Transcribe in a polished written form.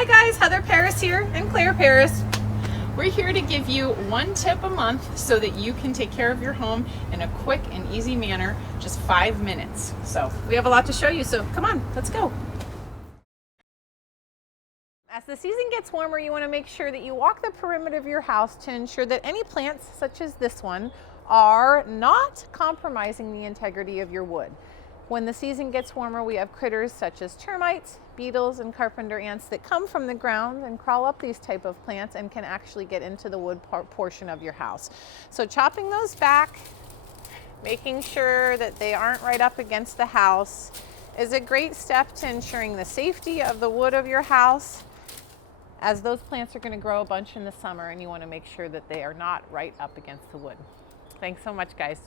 Hi guys, Heather Paris here and Claire Paris. We're here to give you one tip a month so that you can take care of your home in a quick and easy manner, just 5 minutes. So we have a lot to show you, so come on, let's go. As the season gets warmer, you want to make sure that you walk the perimeter of your house to ensure that any plants, such as this one, are not compromising the integrity of your wood. When the season gets warmer, we have critters such as termites, beetles, and carpenter ants that come from the ground and crawl up these type of plants and can actually get into the wood portion of your house. So chopping those back, making sure that they aren't right up against the house, is a great step to ensuring the safety of the wood of your house, as those plants are going to grow a bunch in the summer and you want to make sure that they are not right up against the wood. Thanks so much, guys.